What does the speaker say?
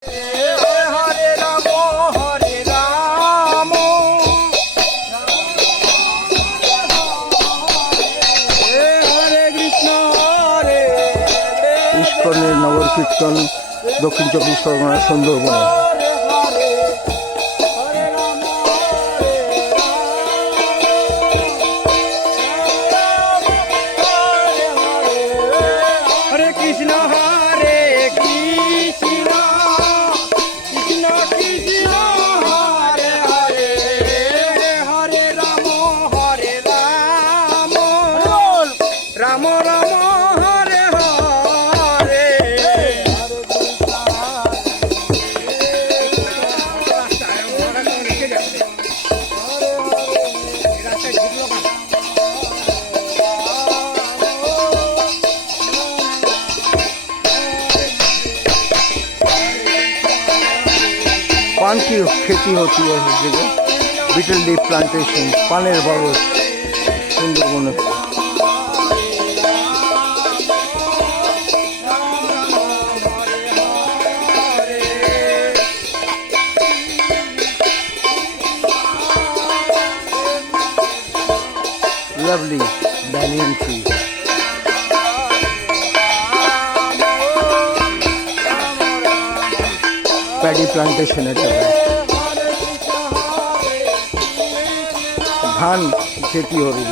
ইস্কনের নগর কীর্তন দক্ষিণ চব্বিশ পরগনা সুন্দরবনে। হরে কৃষ্ণ হরে কৃষ্ণ কৃষ্ণ কৃষ্ণ হরে হরে হরে রাম রাম রাম হরে হরে। पान की खेती होती है इस जगह, बीटल लीफ प्लांटेशन, पानेर बागोच Sundarban. Lovely banyan tree. Paddy plantation है जगह, धान की खेती हो रही है।